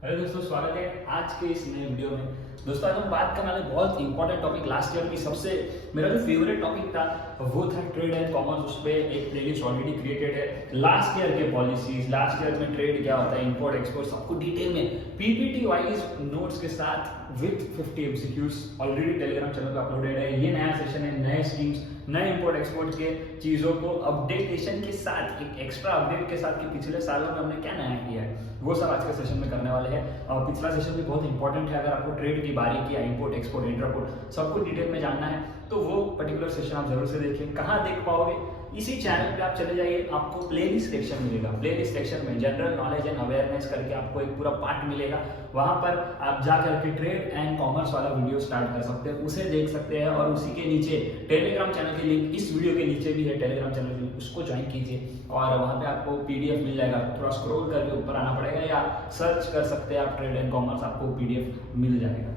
Hello दोस्तों, स्वागत है आज के इस नए वीडियो में। दोस्तों, आज हम बात करने वाले बहुत इंपॉर्टेंट टॉपिक, लास्ट ईयर की सबसे मेरा जो फेवरेट टॉपिक था वो था ट्रेड एंड कॉमर्स। उस पर एक प्लेलिस्ट ऑलरेडी क्रिएटेड है। लास्ट ईयर के पॉलिसीज, लास्ट ईयर में ट्रेड क्या होता है, इंपोर्ट एक्सपोर्ट, सबको डिटेल में पीपीटी वाइज नोट्स के साथ with 50 MCQs already Telegram channel पर अपलोडेड है। ये नया सेशन है, नए स्कीम्स, नए इंपोर्ट एक्सपोर्ट के चीज़ों को अपडेटेशन के साथ, एक एक्स्ट्रा अपडेट के साथ कि पिछले सालों में हमने क्या नया किया है, वो सब आज के सेशन में करने वाले हैं। और पिछला सेशन भी बहुत इंपॉर्टेंट है। अगर आपको ट्रेड की बारीकी या इंपोर्ट एक्सपोर्ट इंटरपोर्ट सबको डिटेल में जानना है तो वो पर्टिकुलर सेशन आप जरूर से देखिए। कहाँ देख पाओगे? इसी चैनल पे आप चले जाइए, आपको प्लेलिस्ट सेक्शन मिलेगा। प्लेलिस्ट सेक्शन में जनरल नॉलेज एंड अवेयरनेस करके आपको एक पूरा पार्ट मिलेगा। वहां पर आप जा करके ट्रेड एंड कॉमर्स वाला वीडियो स्टार्ट कर सकते हैं, उसे देख सकते हैं। और उसी के नीचे टेलीग्राम चैनल की लिंक इस वीडियो के नीचे भी है, टेलीग्राम चैनल की लिंक, उसको ज्वाइन कीजिए और वहाँ पे आपको पीडीएफ मिल जाएगा। थोड़ा स्क्रॉल करके ऊपर आना पड़ेगा या सर्च कर सकते हैं आप ट्रेड एंड कॉमर्स, आपको पीडीएफ मिल जाएगा।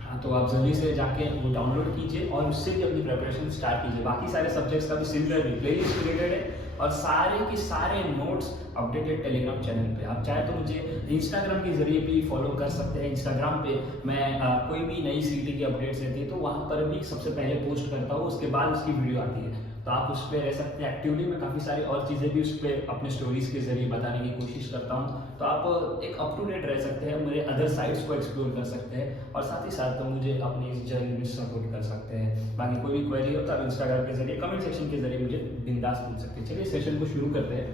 हाँ, तो आप जल्दी से जाके वो डाउनलोड कीजिए और उससे भी अपनी प्रिपरेशन स्टार्ट कीजिए। बाकी सारे सब्जेक्ट्स का भी सिमिलर प्लेलिस्ट क्रिएटेड है और सारे के सारे नोट्स अपडेटेड टेलीग्राम चैनल पे। आप चाहे तो मुझे इंस्टाग्राम के जरिए भी फॉलो कर सकते हैं। इंस्टाग्राम पे मैं कोई भी नई सीटी की अपडेट्स रहती है तो वहाँ पर भी सबसे पहले पोस्ट करता हूँ, उसके बाद उसकी वीडियो आती है, तो आप उस पर रह सकते हैं एक्टिवली। मैं काफ़ी सारी और चीज़ें भी उस पर अपने स्टोरीज के जरिए बताने की कोशिश करता हूँ, तो आप एक अप टू डेट रह सकते हैं, मेरे अदर साइट्स को एक्सप्लोर कर सकते हैं और साथ ही साथ तो मुझे अपनी इस जर्नी में सपोर्ट कर सकते हैं। बाकी कोई भी क्वेरी हो तो आप इंस्टाग्राम के जरिए, कमेंट सेक्शन के जरिए मुझे बिंदास पूछ सकते हैं। चलिए सेशन को शुरू करते हैं।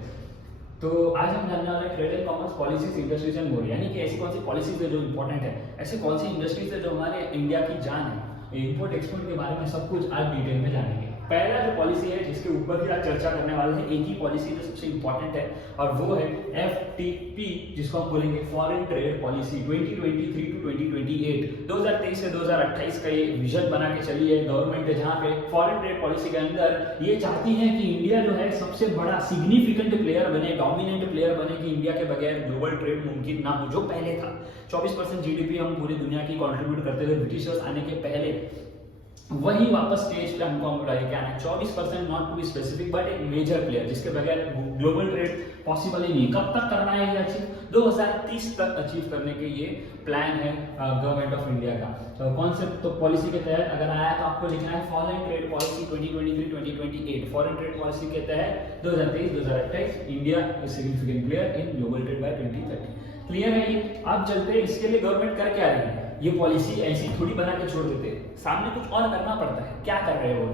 तो आज हम जानने वाले हैं trade and commerce policies, industries and more, यानी कि ऐसी कौन सी पॉलिसीज है जो इंपॉर्टेंट है, ऐसी कौन सी इंडस्ट्रीज है जो हमारे इंडिया की जान है। इंपोर्ट एक्सपोर्ट के बारे में सब कुछ आज डिटेल में जानेंगे। पहला जो पॉलिसी है जिसके ऊपर भी आज चर्चा करने वाले हैं, एक ही पॉलिसी जो सबसे इंपॉर्टेंट है और वो है एफटीपी, जिसको हम बोलेंगे फॉरेन ट्रेड पॉलिसी 2023 टू 2028। 2023 से 2028 का ये विजन बना के चली है गवर्नमेंट है, जहाँ पे फॉरेन ट्रेड पॉलिसी के अंदर ये चाहती है कि इंडिया जो है सबसे बड़ा सिग्निफिकेंट प्लेयर बने, डोमिनेंट प्लेयर बने, कि इंडिया के बगैर ग्लोबल ट्रेड मुमकिन ना हो। जो पहले था 24% जीडीपी हम पूरी दुनिया की कंट्रीब्यूट करते थे ब्रिटिशर्स आने के पहले, वही वापस स्टेज पे हमको लेके आना है। 24% not to be specific but एक मेजर प्लेयर जिसके बगैर ग्लोबल ट्रेड पॉसिबल ही नहीं। कब तक करना है ये अचीव? 2030 तक अचीव करने के ये प्लान है गवर्नमेंट ऑफ इंडिया का। तो कॉन्सेप्ट तो पॉलिसी के तहत अगर आया तो आपको लिखना है foreign trade policy 2023-2028। Foreign trade policy के तहत 2023-2028 India significant player in global trade by 2030। Clear है ये? अब चलते हैं इसके लिए गवर्नमेंट कर क्या रही है। ये पॉलिसी ऐसी थोड़ी बना के छोड़ देते, सामने कुछ और करना पड़ता है। क्या कर रहे हो?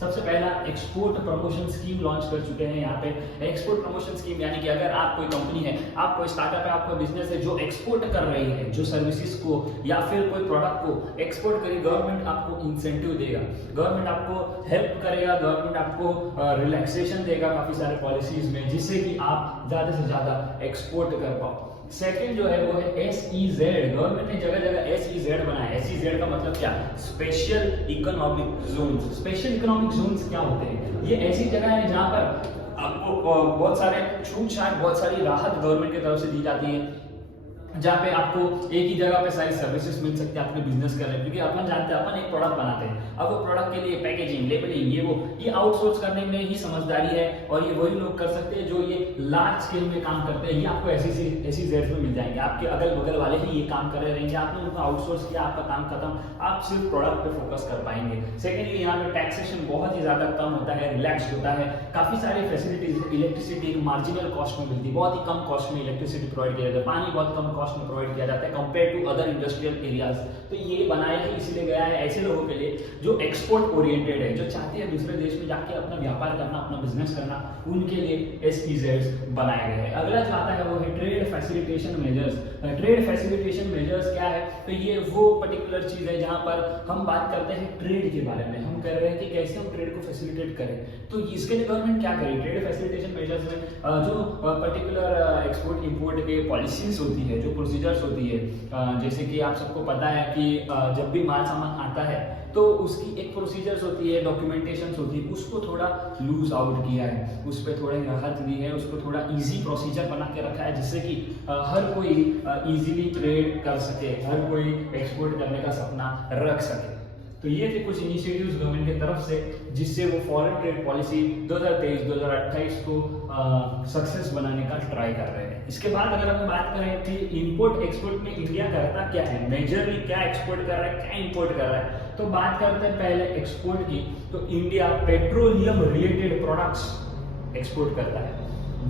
सबसे पहला एक्सपोर्ट प्रमोशन स्कीम लॉन्च कर चुके हैं यहाँ पे। एक्सपोर्ट प्रमोशन स्कीम यानी कि अगर आप कोई कंपनी है, आप कोई स्टार्टअप है, आपका बिजनेस है जो एक्सपोर्ट कर रही है, जो सर्विसेज को या फिर कोई प्रोडक्ट को एक्सपोर्ट करेगी, गवर्नमेंट आपको इंसेंटिव देगा, गवर्नमेंट आपको हेल्प करेगा, गवर्नमेंट आपको रिलैक्सेशन देगा काफी सारे पॉलिसीज में, जिससे कि आप ज्यादा से ज्यादा एक्सपोर्ट कर पाओ। सेकंड जो है वो है SEZ। गवर्नमेंट ने जगह जगह SEZ बनाया। SEZ का मतलब क्या? Special economic zones. Special economic zones क्या होते हैं? ये ऐसी जगह है जहां पर आपको बहुत सारे छूट छाट, बहुत सारी राहत गवर्नमेंट की तरफ से दी जाती है, जहाँ पे आपको एक ही जगह पे सारी सर्विसेज मिल सकती है अपने बिजनेस के लिए। क्योंकि अपन जानते हैं, अपन एक प्रोडक्ट बनाते हैं, अब वो प्रोडक्ट के लिए पैकेजिंग, लेबलिंग, ये आउटसोर्स करने में ही समझदारी है और ये वही लोग कर सकते हैं जो ये लार्ज स्केल में काम करते हैं। ये आपको SEZ में मिल जाएंगे, आपके अगल बगल वाले ही ये काम कर रहे रहेंगे, आपने उनको आउटसोर्स किया, आपका काम खत्म, आप सिर्फ प्रोडक्ट पे फोकस कर पाएंगे। सेकेंडली, यहाँ पे टैक्सेशन बहुत ही ज्यादा कम होता है, रिलैक्स होता है। काफी सारी फैसिलिटीज, इलेक्ट्रिसिटी एक मार्जिनल कॉस्ट में मिलती है, बहुत ही कम कॉस्ट में इलेक्ट्रिसिटी प्रोवाइड किया जाता है, पानी बहुत कम कॉस्ट में प्रोवाइड किया जाता है compare to other industrial areas. तो ये बनाया ही इसलिए गया है ऐसे लोगों के लिए जो एक्सपोर्ट ओरिएंटेड है, जो चाहते हैं दूसरे देश में जाके अपना व्यापार करना, अपना बिजनेस करना, उनके लिए SEZ बनाए गए हैं। अगला जो आता है वो है trade facilitation measures. Trade facilitation measures क्या है? तो ये वो पर्टिकुलर चीज है जहां पर हम बात करते हैं ट्रेड के बारे में। हम कह रहे हैं कि कैसे हम ट्रेड को फैसिलिटेट करें, तो इसके लिए गवर्नमेंट क्या करे? ट्रेड फैसिलिटेशन मेजर्स में जो पर्टिकुलर एक्सपोर्ट इंपोर्ट के पॉलिसीज होती है, जो प्रोसीजर्स होती है, जैसे कि आप सबको पता है कि जब भी माल सामान आता है तो उसकी एक प्रोसीजर्स होती है, डॉक्यूमेंटेशन होती है, उसको थोड़ा लूज आउट किया है, उस पर थोड़ी राहत दी है, उसको थोड़ा इजी प्रोसीजर बना के रखा है, जिससे कि हर कोई इजीली ट्रेड कर सके, हर कोई एक्सपोर्ट करने का सपना रख सके। तो ये थे कुछ इनिशिएटिव्स गवर्नमेंट की तरफ से जिससे वो फॉरेन ट्रेड पॉलिसी 2023-2028 को सक्सेस बनाने का ट्राई कर रहे हैं। इसके बाद अगर हम बात करें कि इंपोर्ट एक्सपोर्ट में इंडिया करता क्या है, मेजरली क्या एक्सपोर्ट कर रहा है, क्या इंपोर्ट कर रहा है, तो बात करते हैं पहले एक्सपोर्ट की। तो India petroleum related products export करता है,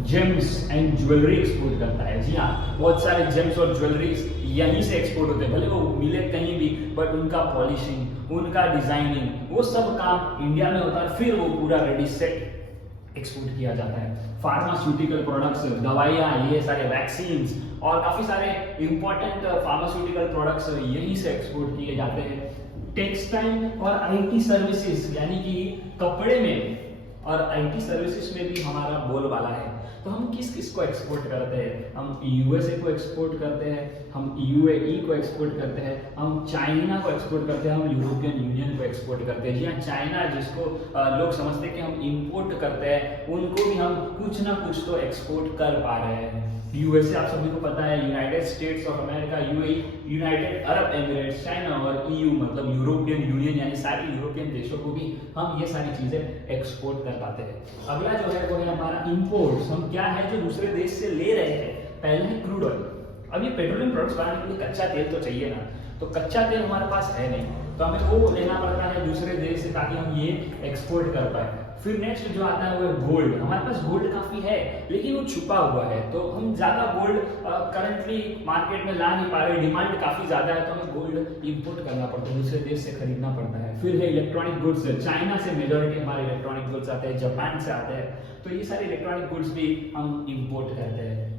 जेम्स एंड ज्वेलरी एक्सपोर्ट करता है। जी हाँ, बहुत सारे जेम्स और ज्वेलरीज यहीं से एक्सपोर्ट होते हैं, भले वो मिले कहीं भी, बट उनका पॉलिशिंग, उनका डिजाइनिंग, वो सब काम इंडिया में होता है, फिर वो पूरा रेडी सेट एक्सपोर्ट किया जाता है। फार्मास्यूटिकल प्रोडक्ट्स, दवाइयाँ, ये सारे वैक्सीन्स और काफी सारे इंपॉर्टेंट फार्मास्यूटिकल प्रोडक्ट्स यहीं से एक्सपोर्ट किए जाते हैं। टेक्सटाइल और आईटी सर्विसेज, यानी कि कपड़े में और आईटी सर्विसेज में भी हमारा बोलबाला है। तो हम किस किस को एक्सपोर्ट करते हैं? हम यूएसए को एक्सपोर्ट करते हैं, हम यूएई को एक्सपोर्ट करते हैं, हम चाइना को एक्सपोर्ट करते हैं, हम यूरोपियन यूनियन को एक्सपोर्ट करते हैं। जी हाँ, चाइना जिसको लोग समझते हैं कि हम इंपोर्ट करते हैं, उनको भी हम कुछ ना कुछ तो एक्सपोर्ट कर पा रहे हैं। यूएसए आप सभी को पता है, United states of America, UAE, United Arab Emirates, China और ईयू मतलब यूरोपियन यूनियन, यानी सारी यूरोपियन देशों को भी हम ये सारी चीजें एक्सपोर्ट कर पाते हैं। अगला जो है वो है हमारा इंपोर्ट्स। हम क्या है जो दूसरे देश से ले रहे हैं? पहले है क्रूड ऑयल। अब ये पेट्रोलियम प्रोडक्ट्स बनाने के लिए कच्चा तेल तो चाहिए ना, तो कच्चा तेल हमारे पास है नहीं, तो हमें वो लेना पड़ता है दूसरे देश से ताकि हम ये एक्सपोर्ट कर पाए। फिर नेक्स्ट जो आता है वो है गोल्ड। हमारे पास गोल्ड काफी है लेकिन वो छुपा हुआ है, तो हम ज्यादा गोल्ड करंटली मार्केट में ला नहीं पा रहे, डिमांड काफी ज्यादा है, तो हमें गोल्ड इंपोर्ट करना पड़ता है, दूसरे देश से खरीदना पड़ता है। फिर है इलेक्ट्रॉनिक गुड्स। चाइना से मेजॉरिटी हमारे इलेक्ट्रॉनिक गुड्स आते हैं, जापान से आते हैं, तो ये सारे इलेक्ट्रॉनिक गुड्स भी हम इंपोर्ट करते हैं।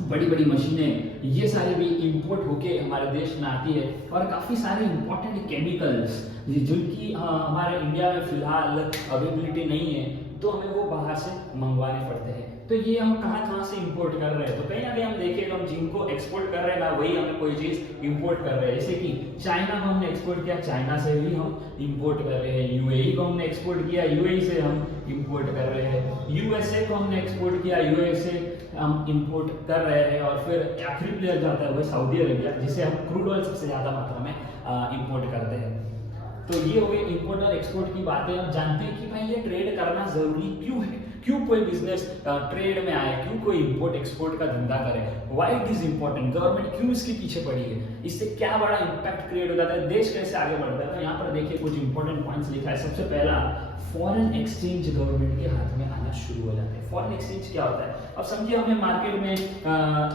बड़ी बड़ी मशीनें, ये सारी भी इंपोर्ट होके हमारे देश में आती है। और काफ़ी सारे इंपॉर्टेंट केमिकल्स जिनकी हमारे इंडिया में फिलहाल अवेलेबिलिटी नहीं है, तो हमें वो बाहर से मंगवाने पड़ते हैं। तो ये हम कहाँ से इंपोर्ट कर रहे हैं? तो कहीं ना कहीं हम देखें तो हम जिनको एक्सपोर्ट कर रहे हैं ना, वही हमें कोई चीज़ इंपोर्ट कर रहे हैं। जैसे कि चाइना को हमने एक्सपोर्ट किया, चाइना से भी हम इंपोर्ट कर रहे हैं। यूएई को हमने एक्सपोर्ट किया, यूएई से हम इंपोर्ट कर रहे हैं। यूएसए को हमने एक्सपोर्ट किया, यूएसए हम इंपोर्ट कर रहे हैं। और फिर आखिरी प्लेयर जो आता है वो सऊदी अरेबिया, जिसे हम क्रूड ऑयल सबसे ज़्यादा मात्रा में इंपोर्ट करते हैं। तो ये हो गई इंपोर्ट और एक्सपोर्ट की बातें। हम जानते हैं कि भाई ये ट्रेड करना जरूरी क्यों है, क्यों कोई बिजनेस ट्रेड में आए, क्यों कोई इंपोर्ट एक्सपोर्ट का धंधा करे, why it is important, government क्यों इसके पीछे पड़ी है, इससे क्या बड़ा इंपैक्ट क्रिएट हो जाता है, देश कैसे आगे बढ़ता है। तो यहाँ पर देखिए कुछ इंपॉर्टेंट पॉइंट्स लिखा है। सबसे पहला, फॉरेन एक्सचेंज गवर्नमेंट के हाथ में आना शुरू हो जाते हैं। फॉरेन एक्सचेंज क्या होता है? अब समझिए हमें मार्केट में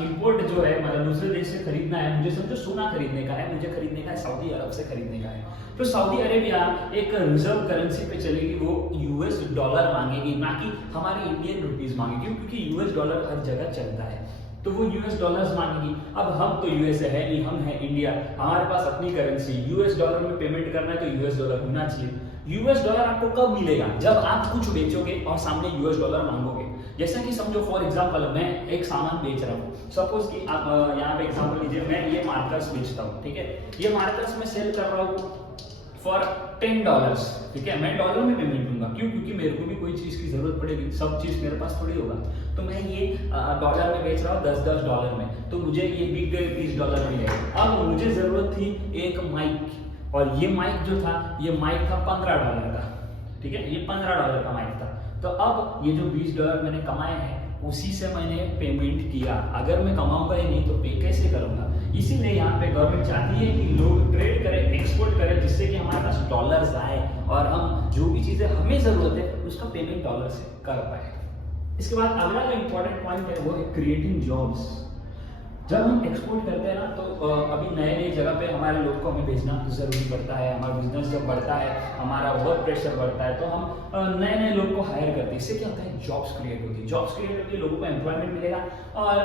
इंपोर्ट जो है मतलब दूसरे देश से खरीदना है, मुझे समझो सोना खरीदने का है, मुझे खरीदने का है सऊदी अरब से खरीदने का है, तो सऊदी अरेबिया एक रिजर्व करेंसी पे चलेगी, वो यूएस डॉलर मांगेगी, ना कि हमारी इंडियन रुपीस मांगेगी, क्योंकि यूएस डॉलर हर जगह चलता है, तो वो यूएस डॉलर्स मांगेगी। अब हम तो यूएस है नहीं, हम है इंडिया, हमारे पास अपनी करेंसी, यूएस डॉलर में पेमेंट करना है तो यूएस डॉलर होना चाहिए। यूएस डॉलर आपको कब मिलेगा? जब आप कुछ बेचोगे और सामने यूएस डॉलर मांगोगे। जैसा कि समझो फॉर एग्जांपल मैं एक सामान बेच रहा हूँ, सपोज कि आप यहाँ पे एग्जांपल लीजिए, मैं ये मार्कर्स बेचता हूँ, ठीक है, ये मार्कर्स मैं सेल कर रहा हूँ फॉर $10, ठीक है, मैं डॉलर में पेमेंट दूंगा, क्यों? क्योंकि मेरे को भी कोई चीज की जरूरत पड़ेगी, सब चीज मेरे पास थोड़ी होगा, तो मैं ये डॉलर में बेच रहा हूँ $10 में, तो मुझे ये बिक गए $20 मिलेगा। अब मुझे जरूरत थी एक माइक, और ये माइक जो था, ये माइक था $15 का, ठीक है, ये $15 का माइक था। तो अब ये जो $20 मैंने कमाए हैं, उसी से मैंने पेमेंट किया। अगर मैं कमाऊंगा ही नहीं तो पे कैसे करूंगा? इसीलिए यहाँ पे गवर्नमेंट चाहती है कि लोग ट्रेड करें, एक्सपोर्ट करें, जिससे कि हमारे पास डॉलर्स आए और हम जो भी चीजें हमें जरूरत है उसका पेमेंट डॉलर से कर पाए। इसके बाद अगला जो इंपॉर्टेंट पॉइंट है वो है क्रिएटिंग जॉब्स। जब हम एक्सपोर्ट करते हैं ना, तो अभी नए नई जगह पे हमारे लोग को हमें भेजना जरूरी पड़ता है। हमारा बिजनेस जब बढ़ता है, हमारा वर्क प्रेशर बढ़ता है, तो हम नए नए लोग को हायर करते हैं। इससे क्या होता है? जॉब्स क्रिएट होती है। जॉब्स क्रिएट होती है, लोगों को एम्प्लॉयमेंट मिलेगा और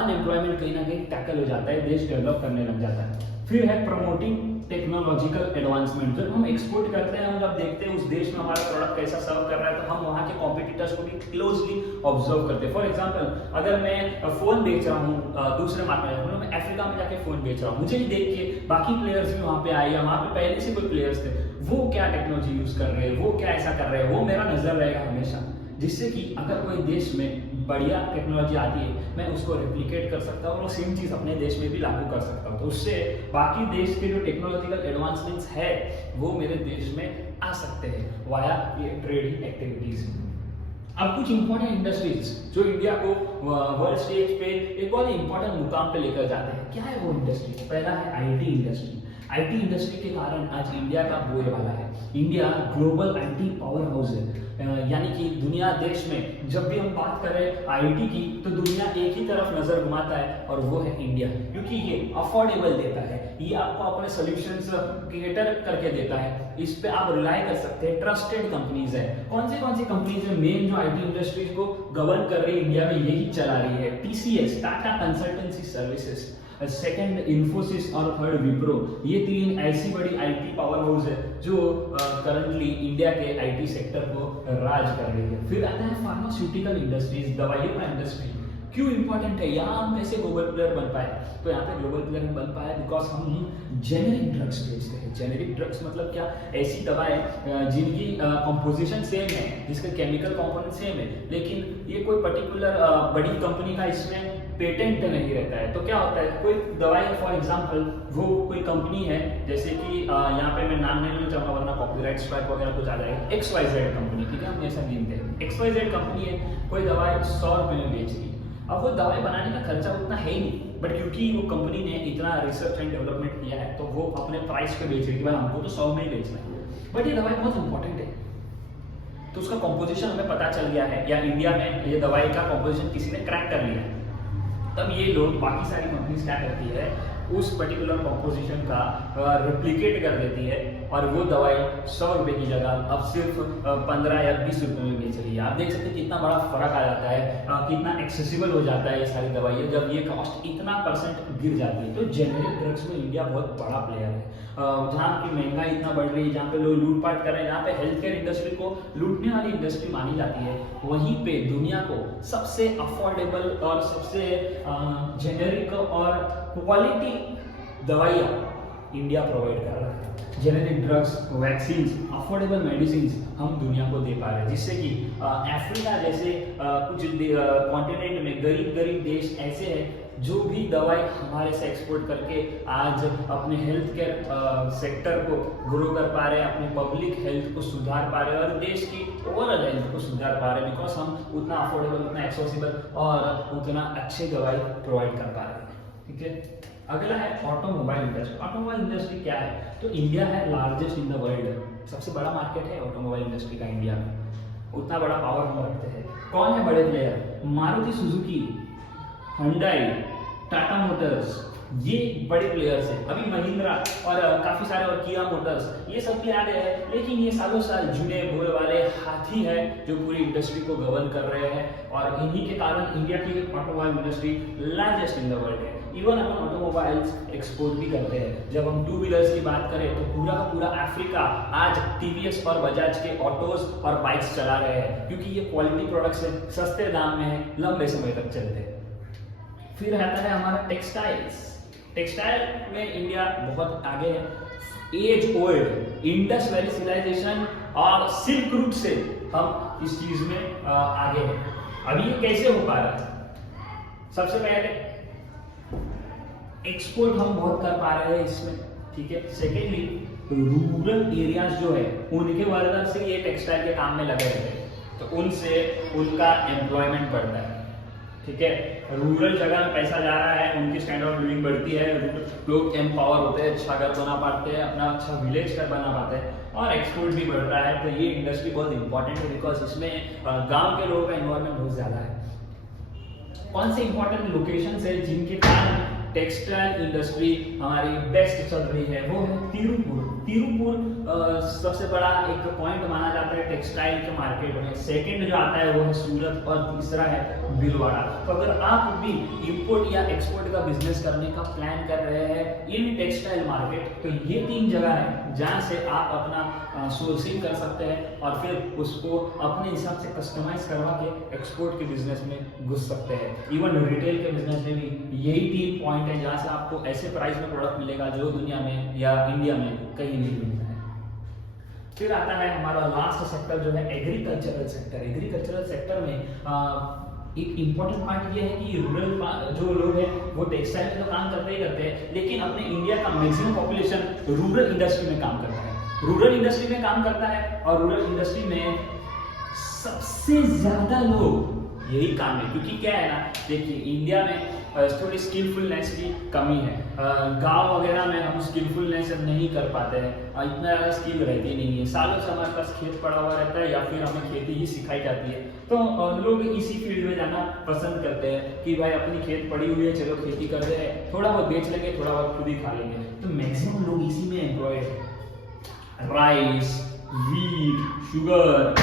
अनएम्प्लॉयमेंट कहीं ना कहीं टैकल हो जाता है, देश डेवलप करने लग जाता है। फिर है प्रमोटिंग टेक्नोलॉजिकल एडवांसमेंट। जब हम एक्सपोर्ट करते हैं, हम जब देखते हैं उस देश में हमारा प्रोडक्ट कैसा सर्व कर रहा है, तो हम वहाँ के कॉम्पिटिटर्स को भी क्लोजली ऑब्जर्व करते हैं। फॉर एग्जांपल, अगर मैं फोन बेच रहा हूँ दूसरे मार्केट में, मैं अफ्रीका में जाके फोन बेच रहा हूँ, मुझे ही देख के बाकी प्लेयर्स भी वहाँ पे आए, या वहाँ पे पहले से कोई प्लेयर्स थे, वो क्या टेक्नोलॉजी यूज कर रहे हैं, वो क्या ऐसा कर रहे हैं, वो मेरा नजर रहेगा हमेशा, जिससे कि अगर कोई देश में बढ़िया टेक्नोलॉजी आती है, मैं उसको रेप्लिकेट कर सकता हूँ और सेम चीज़ अपने देश में भी लागू कर सकता हूँ। तो उससे बाकी देश के जो टेक्नोलॉजिकल एडवांसमेंट्स है वो मेरे देश में आ सकते हैं वाया ये ट्रेडिंग एक्टिविटीज। अब कुछ इंपॉर्टेंट इंडस्ट्रीज जो इंडिया को वर्ल्ड स्टेज पे एक बहुत इंपॉर्टेंट मुकाम पे लेकर जाते हैं, क्या है वो इंडस्ट्री? पहला है आईटी इंडस्ट्री। आईटी इंडस्ट्री के कारण आज इंडिया का बोलबाला है। India global IT power house है, यानी कि दुनिया देश में जब भी हम बात करें आईटी की तो दुनिया एक ही तरफ नजर घुमाता है और वो है इंडिया, क्योंकि ये अफोर्डेबल देता है, ये आपको अपने सॉल्यूशंस क्रिएटर करके देता है, इस पे आप रिलाई कर सकते हैं। ट्रस्टेड कंपनीज है। कौन सी कंपनीज है मेन जो आईटी इंडस्ट्रीज को गवर्न कर रही है इंडिया में, यही चला रही है? TCS, Tata consultancy services, second Infosys और थर्ड विप्रो। ये तीन ऐसी बड़ी आईटी पावर हाउस है जो करंटली इंडिया के आईटी सेक्टर को राज कर रही है। फिर आता है फार्मास्यूटिकल इंडस्ट्रीज, दवाइयों का इंडस्ट्री। क्यों इंपॉर्टेंट है? यहाँ हम कैसे ग्लोबल प्लेयर बन पाए? तो यहाँ पे ग्लोबल प्लेयर बन पाए बिकॉज हम जेनेरिक ड्रग्स बेचते हैं। जेनेरिक ड्रग्स मतलब क्या? ऐसी दवाएं जिनकी कंपोजिशन सेम है, जिसका केमिकल कंपोनेंट सेम है, लेकिन ये कोई पर्टिकुलर बड़ी कंपनी का इसमें पेटेंट नहीं रहता है। तो क्या होता है, कोई दवाई फॉर एग्जांपल वो कोई कंपनी है, जैसे कि यहाँ पे मैं नाम नहीं लेना चाहूँगा वरना कॉपीराइट स्ट्राइक वगैरह कुछ आ जाएगा। XYZ कंपनी, ठीक है, हम ऐसा गिनते हैं। XYZ कंपनी है, कोई दवाई 100 रुपये में बेच रही है। अब वो दवाई बनाने का खर्चा उतना है ही नहीं, बट क्योंकि वो कंपनी ने इतना रिसर्च एंड डेवलपमेंट किया है तो वो अपने प्राइस पे बेच रही है कि भाई हमको तो 100 में ही बेचना है। बट ये दवाई बहुत इंपॉर्टेंट है, तो उसका कॉम्पोजिशन हमें पता चल गया है, या इंडिया में ये दवाई का कॉम्पोजिशन किसी ने क्रैक कर लिया है, तब ये लोग बाकी सारी कंपनीज क्या करती है, उस पर्टिकुलर कॉम्पोजिशन का रेप्लिकेट कर देती है और वो दवाई 100 रुपये की जगह अब सिर्फ 15 या 20 रुपये में बेच रही है। आप देख सकते हैं कितना बड़ा फर्क आ जाता है, कितना एक्सेसिबल हो जाता है ये सारी दवाइयाँ जब ये कॉस्ट इतना % गिर जाती है। तो जेनेरिक ड्रग्स में इंडिया बहुत बड़ा प्लेयर है। जहाँ की महंगाई इतना बढ़ रही है, जहाँ पे लोग लूटपाट कर रहे हैं, जहाँ पे हेल्थ केयर इंडस्ट्री को लूटने वाली इंडस्ट्री मानी जाती है, वहीं पे दुनिया को सबसे अफोर्डेबल और सबसे जेनेरिक और क्वालिटी दवाइयाँ इंडिया प्रोवाइड कर रहा है। Generic drugs, vaccines, affordable medicine हम दुनिया को दे पा रहे हैं, जिससे कि अफ्रीका जैसे कुछ कॉन्टिनेंट में गरीब देश ऐसे हैं जो भी दवाई हमारे से एक्सपोर्ट करके आज अपने हेल्थ केयर सेक्टर को ग्रो कर पा रहे हैं, अपने पब्लिक हेल्थ को सुधार पा रहे हैं और देश की ओवरऑल हेल्थ को सुधार पा रहे हैं, बिकॉज हम उतना अफोर्डेबल, उतना एक्सेसिबल और उतना अच्छे दवाई प्रोवाइड कर पा रहे हैं। ठीक है, अगला है ऑटोमोबाइल इंडस्ट्री। ऑटोमोबाइल इंडस्ट्री क्या है? तो इंडिया है लार्जेस्ट इन द वर्ल्ड, सबसे बड़ा मार्केट है ऑटोमोबाइल इंडस्ट्री का इंडिया में, उतना बड़ा पावर हम रखते हैं। कौन है बड़े player? Maruti Suzuki, Hyundai, Tata Motors, ये बड़े प्लेयर्स हैं। अभी महिंद्रा और काफी सारे और किया मोटर्स, ये सब भी आ रहे हैं, लेकिन ये सालों साल जुड़े बोल वाले हाथी है जो पूरी इंडस्ट्री को गवर्न कर रहे हैं और इन्हीं के कारण इंडिया की automobile industry largest in the world है। इवन अपन ऑटोमोबाइल्स एक्सपोर्ट भी करते हैं। जब हम 2 व्हीलर्स की बात करें तो पूरा का पूरा अफ्रीका आज टीवीएस और बजाज के ऑटोज और बाइक्स चला रहे हैं, क्योंकि ये क्वालिटी प्रोडक्ट्स है, सस्ते दाम में है, लंबे समय तक चलते हैं। फिर आता है हमारा टेक्सटाइल्स। टेक्सटाइल में इंडिया बहुत आगे है। As old Indus valley civilisation और सिल्क रूट से हम इस चीज में आगे हैं। अभी ये कैसे हो पा रहा है? सबसे पहले एक्सपोर्ट हम बहुत कर पा रहे हैं इसमें, ठीक है। सेकेंडली रूरल एरियाज जो है उनके वर्कर से ये टेक्सटाइल के काम में लगे रहते हैं, तो उनसे उनका एम्प्लॉयमेंट बढ़ता है, ठीक है। रूरल जगह में पैसा जा रहा है, उनकी स्टैंडर्ड ऑफ लिविंग बढ़ती है, लोग एम्पावर होते हैं, अच्छा घर बना पाते हैं, अपना अच्छा विलेज घर बना पाते हैं और एक्सपोर्ट भी बढ़ रहा है। तो ये इंडस्ट्री बहुत इंपॉर्टेंट है बिकॉज इसमें गांव के लोगों का इन्वॉल्वमेंट बहुत ज्यादा है। कौन से इंपॉर्टेंट लोकेशन है जिनके कारण टेक्सटाइल इंडस्ट्री हमारी बेस्ट चल रही है? वो है तिरुपुर। तिरुपुर सबसे बड़ा एक पॉइंट माना जाता है टेक्सटाइल के मार्केट में। सेकंड जो आता है वो है सूरत और तीसरा है भीलवाड़ा। तो अगर आप भी इंपोर्ट या एक्सपोर्ट का बिजनेस करने का प्लान कर रहे हैं इन टेक्सटाइल मार्केट, तो ये 3 जगह है जहां से आप अपना सोर्सिंग कर सकते हैं और फिर उसको अपने हिसाब से कस्टमाइज करवा के एक्सपोर्ट के बिजनेस में घुस सकते हैं। इवन रिटेल के बिजनेस में भी यही 3 पॉइंट है जहां से आपको ऐसे प्राइस में प्रोडक्ट मिलेगा जो दुनिया में या इंडिया में कहीं नहीं मिलता है। फिर आता है हमारा लास्ट सेक्टर जो है एग्रीकल्चरल सेक्टर। एग्रीकल्चरल सेक्टर में एक इंपॉर्टेंट पार्ट ये है कि रूरल जो लोग हैं वो टेक्सटाइल में तो काम करते ही करते हैं, लेकिन अपने इंडिया का मैक्सिमम पॉपुलेशन रूरल इंडस्ट्री में काम करता है। रूरल इंडस्ट्री में काम करता है और रूरल इंडस्ट्री में सबसे ज्यादा लोग यही काम है, क्योंकि क्या है ना, देखिए इंडिया में थोड़ी स्किलफुलनेस की कमी है। गांव वगैरह में हम स्किलफुलनेस नहीं कर पाते हैं, इतना ज़्यादा स्किल रहती नहीं है। सालों से हमारे पास खेत पड़ा हुआ रहता है या फिर हमें खेती ही सिखाई जाती है, तो लोग इसी फील्ड में जाना पसंद करते हैं कि भाई अपनी खेत पड़ी हुई है, चलो खेती कर रहे हैं, थोड़ा बहुत बेच लेंगे, थोड़ा बहुत खुद ही खा लेंगे। तो मैक्सिमम लोग इसी में एम्प्लॉय है। Rice, wheat, sugar,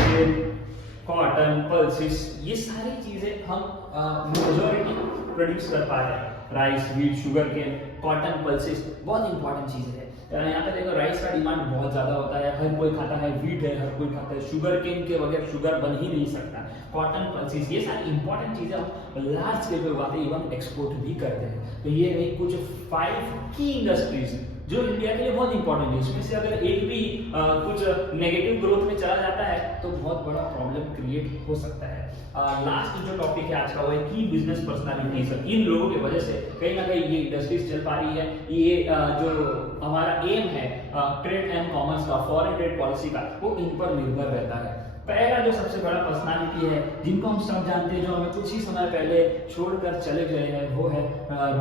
cotton, pulses, ये सारी चीजें हम मेजॉरिटी प्रोड्यूस कर पा रहे हैं। Rice, wheat, sugar cane, cotton, pulses बहुत इंपॉर्टेंट चीजें हैं। यहाँ पे देखो राइस का डिमांड बहुत ज्यादा होता है, हर कोई खाता है। वीट है, हर कोई खाता है। शुगर केन के बगैर शुगर बन ही नहीं सकता। कॉटन, पल्सेस, ये सारी इंपॉर्टेंट चीजें हम लार्ज स्केल पे उगाते हैं, इवन एक्सपोर्ट भी करते हैं। तो ये है कुछ 5 की इंडस्ट्रीज जो इंडिया के लिए बहुत इंपॉर्टेंट है। इसमें से अगर एक भी कुछ नेगेटिव ग्रोथ में चला जाता है तो बहुत बड़ा प्रॉब्लम क्रिएट हो सकता है। लास्ट जो टॉपिक है आज का वो है की बिजनेस पर्सनालिटीज। इन लोगों की वजह से कहीं ना कहीं ये इंडस्ट्रीज चल पा रही है। ये जो हमारा एम है ट्रेड एंड कॉमर्स का, फॉरेन ट्रेड पॉलिसी का, वो इन पर निर्भर रहता है। पहला जो सबसे बड़ा पर्सनालिटी है जिनको हम सब जानते हैं, जो हमें कुछ ही समय पहले छोड़कर चले गए हैं, वो है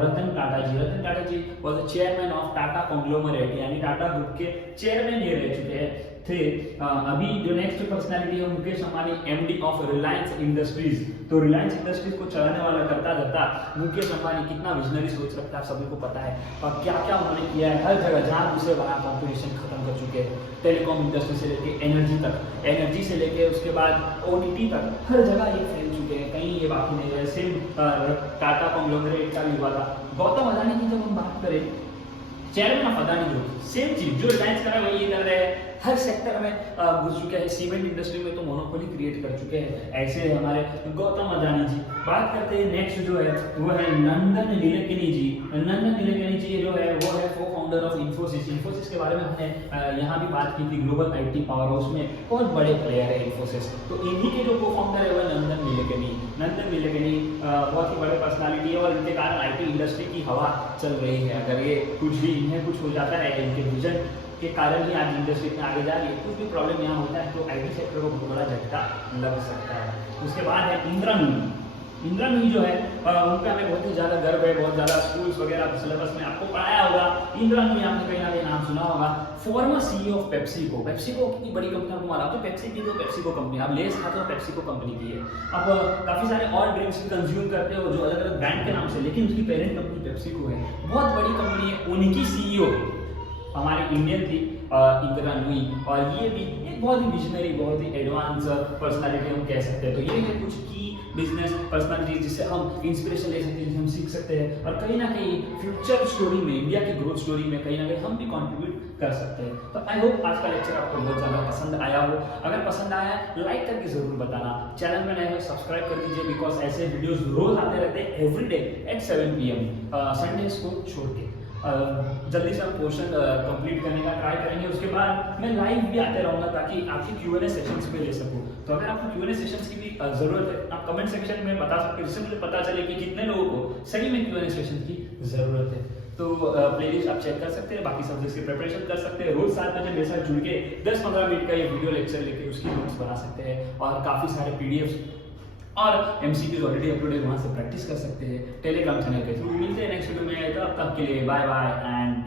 Ratan Tata ji. Ratan Tata ji was the chairman of Tata conglomerate, यानी टाटा ग्रुप के चेयरमैन ये रह चुके हैं थे। अभी जो नेक्स्ट पर्सनालिटी है Mukesh Ambani, MD of Reliance industries. तो रिलायंस इंडस्ट्रीज को चलाने वाला करता धरता मुकेश अंबानी कितना विजनरी सोच रखता है, सभी को पता है। और क्या क्या उन्होंने किया है, हर जगह जहाँ दूसरे बड़ा कॉम्पिटिशन खत्म कर चुके हैं। टेलीकॉम इंडस्ट्री से लेके एनर्जी तक, एनर्जी से लेके उसके बाद ओटीटी तक, हर जगह ये फैल चुके हैं, कहीं ये बाकी नहीं है। सेम टाटा कॉन्ग्लोमरेट का भी हुआ था। गौतम अदानी की जब हम बात करें, chairman of Adani group, same चीज जो रिलायंस कर रहा है वही ये कर रहे हैं। हर सेक्टर में घुस चुके हैं। सीमेंट इंडस्ट्री में तो मोनोपोली क्रिएट कर चुके हैं। ऐसे हमारे गौतम अदानी जी। बात करते हैं नेक्स्ट जो है वो है नंदन नीलेकनी जी। नंदन नीलेकनी जी जो है वो है को फाउंडर ऑफ इन्फोसिस। इन्फोसिस के बारे में हमने यहाँ भी बात की थी, ग्लोबल आईटी पावर हाउस में बहुत बड़े प्लेयर है इन्फोसिस। तो इन्हीं के जो को फाउंडर है वो नंदन नीलेकनी। नंदन नीलेकनी बहुत ही बड़े पर्सनालिटी है और इनके कारण आईटी इंडस्ट्री की हवा चल रही है। अगर ये कुछ भी इन्हें कुछ हो जाता है, इनके विजन के कारण ही आज इंडस्ट्री में आगे जा रही है, कुछ भी प्रॉब्लम यहाँ होता है तो आईटी सेक्टर को बहुत बड़ा झटका लग सकता है। उसके बाद है इंदिरा नूई। इंदिरा नूई जो है उनका हमें बहुत ही ज़्यादा गर्व है, बहुत ज़्यादा स्कूल्स वगैरह सिलेबस में आपको पढ़ाया होगा। इंदिरा नूई आपने कहीं ना कहीं नाम सुना होगा। Farmer CEO of PepsiCo. PepsiCo कितनी बड़ी कंपनी आपको मालूम है? तो पेप्सी की तो पेप्सिको कंपनी, आप लेस खाते हो पेप्सिको कंपनी की है। अब काफ़ी सारे और ड्रिंक्स कंज्यूम करते हो जो अलग अलग ब्रांड के नाम से, लेकिन उसकी पेरेंट कंपनी पेप्सिको है, बहुत बड़ी कंपनी है। उनकी सीईओ हमारी इंडियन थी इंदिरा नूई, और ये भी एक बहुत ही विजनरी, बहुत ही एडवांस पर्सनालिटी हम कह सकते हैं। तो ये है कुछ की बिजनेस पर्सनालिटी जिससे हम इंस्पिरेशन ले सकते हैं, जिससे हम सीख सकते हैं और कहीं ना कहीं फ्यूचर स्टोरी में, इंडिया की ग्रोथ स्टोरी में कहीं ना कहीं हम भी कंट्रीब्यूट कर सकते हैं। तो आई होप आज का लेक्चर आपको बहुत ज़्यादा पसंद आया हो। अगर पसंद आया लाइक करके जरूर बताना, चैनल में नए हो सब्सक्राइब कर दीजिए, बिकॉज ऐसे वीडियोस रोज आते रहते हैं एवरीडे एट 7 PM, संडेज को छोड़ के। जल्दी से हम पोर्शन कंप्लीट करने का ट्राई करेंगे। उसके बाद मैं लाइव भी आते रहूँगा ताकि आपकी Q&A सेशंस पे ले सकूँ। तो अगर आपको Q&A सेशंस की भी ज़रूरत है, आप कमेंट सेक्शन में बता सकते हैं, जिससे मुझे पता चले कि कितने लोगों को सही में Q&A सेशन की ज़रूरत है। तो प्लेलिस्ट आप चेक कर सकते हैं, बाकी सब्जेक्ट्स की प्रिपरेशन कर सकते हैं। रोज 7 बजे मेरे साथ जुड़ के 10-15 मिनट का ये वीडियो लेक्चर लेके उसकी नोट्स बना सकते हैं और काफ़ी सारे PDFs और MCQs ऑलरेडी अपलोड है, वहाँ से प्रैक्टिस कर सकते हैं टेलीग्राम चैनल के थ्रू। मिलते हैं नेक्स्ट वीडियो में, तब तक के लिए बाय बाय एंड